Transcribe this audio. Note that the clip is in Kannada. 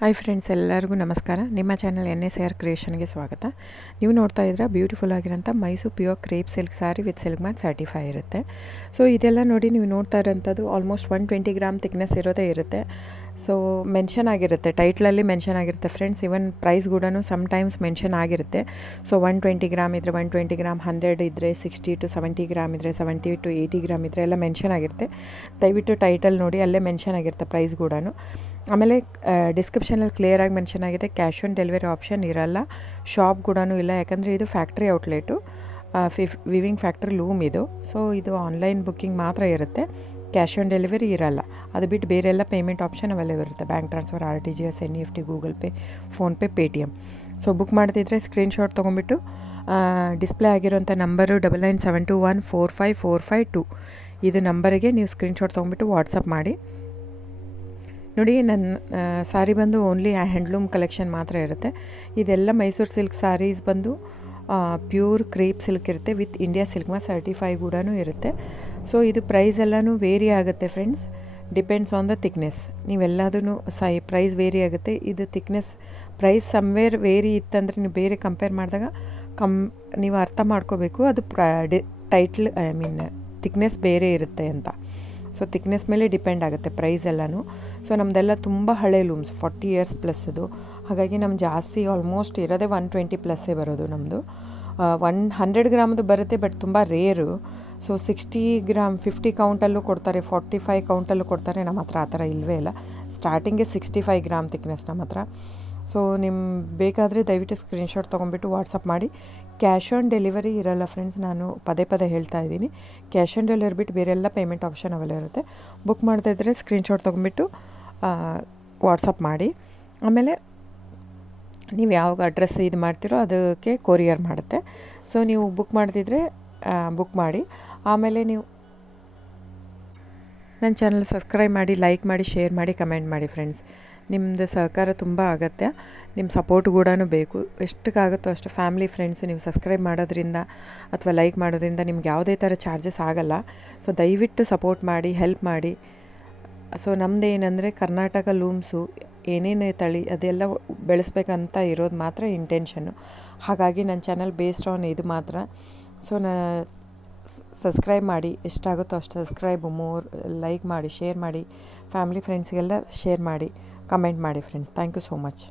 ಹಾಯ್ ಫ್ರೆಂಡ್ಸ್, ಎಲ್ಲರಿಗೂ ನಮಸ್ಕಾರ. ನಿಮ್ಮ ಚಾನಲ್ NSAR ಕ್ರಿಯೇಷನ್ಗೆ ಸ್ವಾಗತ. ನೀವು ನೋಡ್ತಾ ಇದ್ರೆ ಬ್ಯೂಟಿಫುಲ್ ಆಗಿರೋಂಥ Mysore pure crepe silk sari with silk mark certify ಇರುತ್ತೆ. ಸೊ ಇದೆಲ್ಲ ನೋಡಿ, ನೀವು ನೋಡ್ತಾ ಇರೋಂಥದ್ದು ಆಲ್ಮೋಸ್ಟ್ 120 ಗ್ರಾಮ್ ಥಿಕ್ನೆಸ್ ಇರೋದೇ ಇರುತ್ತೆ. ಸೊ ಮೆನ್ಷನ್ ಆಗಿರುತ್ತೆ, ಟೈಟ್ಲಲ್ಲಿ ಮೆನ್ಷನ್ ಆಗಿರುತ್ತೆ ಫ್ರೆಂಡ್ಸ್. ಇವನ್ ಪ್ರೈಸ್ ಕೂಡ ಸಮ್ಟೈಮ್ಸ್ ಮೆನ್ಷನ್ ಆಗಿರುತ್ತೆ. ಸೊ 120 ಗ್ರಾಮ್ ಇದ್ದರೆ 120 ಗ್ರಾಮ್, 100 ಇದ್ದರೆ 60 to 70 ಗ್ರಾಮ್ ಇದ್ದರೆ 70 to 80 ಗ್ರಾಮ್ ಇದ್ದರೆ ಎಲ್ಲ ಮೆನ್ಷನ್ ಆಗಿರುತ್ತೆ. ದಯವಿಟ್ಟು ಟೈಟಲ್ ನೋಡಿ, ಅಲ್ಲೇ ಮೆನ್ಷನ್ ಆಗಿರುತ್ತೆ ಪ್ರೈಸ್ ಕೂಡ. ಆಮೇಲೆ ಡಿಸ್ಕ್ರಿಪ್ಷನಲ್ಲಿ ಕ್ಲಿಯರಾಗಿ ಮೆನ್ಷನ್ ಆಗಿದೆ, ಕ್ಯಾಶ್ ಆನ್ ಡೆಲಿವರಿ ಆಪ್ಷನ್ ಇರಲ್ಲ, ಶಾಪ್ ಕೂಡ ಇಲ್ಲ. ಯಾಕಂದರೆ ಇದು factory outlet, viewing factory loom ಇದು. ಸೊ ಇದು ಆನ್ಲೈನ್ ಬುಕ್ಕಿಂಗ್ ಮಾತ್ರ ಇರುತ್ತೆ, ಕ್ಯಾಶ್ ಆನ್ ಡೆಲಿವರಿ ಇರಲ್ಲ. ಅದು ಬಿಟ್ಟು ಬೇರೆಲ್ಲ ಪೇಮೆಂಟ್ ಆಪ್ಷನ್ ಅವೈಲೇಬಲ್ ಇರುತ್ತೆ, bank transfer, RTGS, NEFT, Google pay, PhonePe, Paytm. So book ಮಾಡ್ತಿದ್ರೆ ಸ್ಕ್ರೀನ್ಶಾಟ್ ತೊಗೊಂಬಿಟ್ಟು ಡಿಸ್ಪ್ಲೇ ಆಗಿರೋಂಥ ನಂಬರು 9972145452 ಇದು ನಂಬರಿಗೆ ನೀವು ಸ್ಕ್ರೀನ್ಶಾಟ್ ತೊಗೊಂಬಿಟ್ಟು ವಾಟ್ಸಪ್ ಮಾಡಿ. ನೋಡಿ, ನನ್ನ ಸ್ಯಾರಿ ಬಂದು ಓನ್ಲಿ ಹ್ಯಾಂಡ್ಲೂಮ್ ಕಲೆಕ್ಷನ್ ಮಾತ್ರ ಇರುತ್ತೆ. ಇದೆಲ್ಲ ಮೈಸೂರು ಸಿಲ್ಕ್ ಸ್ಯಾರೀಸ್ ಬಂದು ಪ್ಯೂರ್ ಕ್ರೇಪ್ ಸಿಲ್ಕ್ ಇರುತ್ತೆ, with India silk mark certify ಕೂಡ ಇರುತ್ತೆ. ಸೊ ಇದು ಪ್ರೈಸ್ ಎಲ್ಲನೂ ವೇರಿ ಆಗುತ್ತೆ friends, depends on the thickness. ನೀವೆಲ್ಲದೂ ಪ್ರೈಸ್ ವೇರಿ ಆಗುತ್ತೆ. ಇದು ಥಿಕ್ನೆಸ್ ಪ್ರೈಸ್ ಸಮ್ವೇರ್ ವೇರಿ ಇತ್ತಂದರೆ ನೀವು ಬೇರೆ ಕಂಪೇರ್ ಮಾಡಿದಾಗ ನೀವು ಅರ್ಥ ಮಾಡ್ಕೋಬೇಕು, ಅದು ಥಿಕ್ನೆಸ್ ಬೇರೆ ಇರುತ್ತೆ ಅಂತ. ಸೊ ಥಿಕ್ನೆಸ್ ಮೇಲೆ ಡಿಪೆಂಡ್ ಆಗುತ್ತೆ ಪ್ರೈಸ್ ಎಲ್ಲನೂ. ಸೊ ನಮ್ಮದೆಲ್ಲ ತುಂಬ ಹಳೆ ಲೂಮ್ಸ್, 40 years ಪ್ಲಸ್ ಅದು. ಹಾಗಾಗಿ ನಮ್ಮ ಜಾಸ್ತಿ ಆಲ್ಮೋಸ್ಟ್ ಇರೋದೇ 120 ಪ್ಲಸ್ಸೇ ಬರೋದು ನಮ್ಮದು. 100 ಗ್ರಾಮದು ಬರುತ್ತೆ, ಬಟ್ ತುಂಬ ರೇರು. ಸೊ 60 ಗ್ರಾಮ್ 50 ಕೌಂಟಲ್ಲೂ ಕೊಡ್ತಾರೆ, 45 ಕೌಂಟಲ್ಲೂ ಕೊಡ್ತಾರೆ. ನಮ್ಮ ಹತ್ರ ಆ ಥರ ಇಲ್ಲವೇ ಇಲ್ಲ. ಸ್ಟಾರ್ಟಿಂಗೇ 65 ಗ್ರಾಮ್ ಥಿಕ್ನೆಸ್ ನಮ್ಮ ಹತ್ರ. ಸೊ ಬೇಕಾದರೆ ದಯವಿಟ್ಟು ಸ್ಕ್ರೀನ್ಶಾಟ್ ತೊಗೊಂಬಿಟ್ಟು ವಾಟ್ಸಪ್ ಮಾಡಿ. ಕ್ಯಾಶ್ ಆನ್ ಡೆಲಿವರಿ ಇರಲ್ಲ ಫ್ರೆಂಡ್ಸ್, ನಾನು ಪದೇ ಹೇಳ್ತಾ ಇದ್ದೀನಿ. ಕ್ಯಾಶ್ ಆನ್ ಡೆಲಿವರಿ ಬಿಟ್ಟು ಬೇರೆಲ್ಲ ಪೇಮೆಂಟ್ ಆಪ್ಷನ್ ಅವೈಲೇಬಲ್ ಇರುತ್ತೆ. ಬುಕ್ ಮಾಡ್ತಾ ಇದ್ದರೆ ಸ್ಕ್ರೀನ್ಶಾಟ್ ತೊಗೊಂಬಿಟ್ಟು ವಾಟ್ಸಪ್ ಮಾಡಿ. ಆಮೇಲೆ ನೀವು ಯಾವ ಅಡ್ರೆಸ್ ಇದು ಮಾಡ್ತೀರೋ ಅದಕ್ಕೆ ಕೊರಿಯರ್ ಮಾಡುತ್ತೆ. ಸೊ ನೀವು ಬುಕ್ ಮಾಡ್ತಿದ್ರೆ ಬುಕ್ ಮಾಡಿ. ಆಮೇಲೆ ನೀವು ನನ್ನ ಚಾನಲ್ ಸಬ್ಸ್ಕ್ರೈಬ್ ಮಾಡಿ, ಲೈಕ್ ಮಾಡಿ, ಶೇರ್ ಮಾಡಿ, ಕಮೆಂಟ್ ಮಾಡಿ ಫ್ರೆಂಡ್ಸ್. ನಿಮ್ಮದು ಸಹಕಾರ ತುಂಬ ಅಗತ್ಯ, ನಿಮ್ಮ ಸಪೋರ್ಟ್ ಕೂಡ ಬೇಕು. ಎಷ್ಟಕ್ಕಾಗುತ್ತೋ ಅಷ್ಟು ಫ್ಯಾಮಿಲಿ ಫ್ರೆಂಡ್ಸು ನೀವು ಸಬ್ಸ್ಕ್ರೈಬ್ ಮಾಡೋದ್ರಿಂದ ಅಥವಾ ಲೈಕ್ ಮಾಡೋದ್ರಿಂದ ನಿಮ್ಗೆ ಯಾವುದೇ ಥರ ಚಾರ್ಜಸ್ ಆಗಲ್ಲ. ಸೊ ದಯವಿಟ್ಟು ಸಪೋರ್ಟ್ ಮಾಡಿ, ಹೆಲ್ಪ್ ಮಾಡಿ. ಸೊ ನಮ್ಮದು ಏನಂದರೆ ಕರ್ನಾಟಕ ಲೂಮ್ಸು ಏನೇನು ತಳಿ ಅದೆಲ್ಲ ಬೆಳೆಸ್ಬೇಕಂತ ಇರೋದು ಮಾತ್ರ ಇಂಟೆನ್ಷನ್ನು. ಹಾಗಾಗಿ ನನ್ನ ಚಾನಲ್ ಬೇಸ್ಡ್ ಆನ್ ಇದು ಮಾತ್ರ. ಸೊ ಸಬ್ಸ್ಕ್ರೈಬ್ ಮಾಡಿ, ಎಷ್ಟಾಗುತ್ತೋ ಅಷ್ಟು ಸಬ್ಸ್ಕ್ರೈಬ್, ಲೈಕ್ ಮಾಡಿ, ಶೇರ್ ಮಾಡಿ, ಫ್ಯಾಮಿಲಿ ಫ್ರೆಂಡ್ಸ್ಗೆಲ್ಲ ಶೇರ್ ಮಾಡಿ, ಕಮೆಂಟ್ ಮಾಡಿ friends. Thank you so much.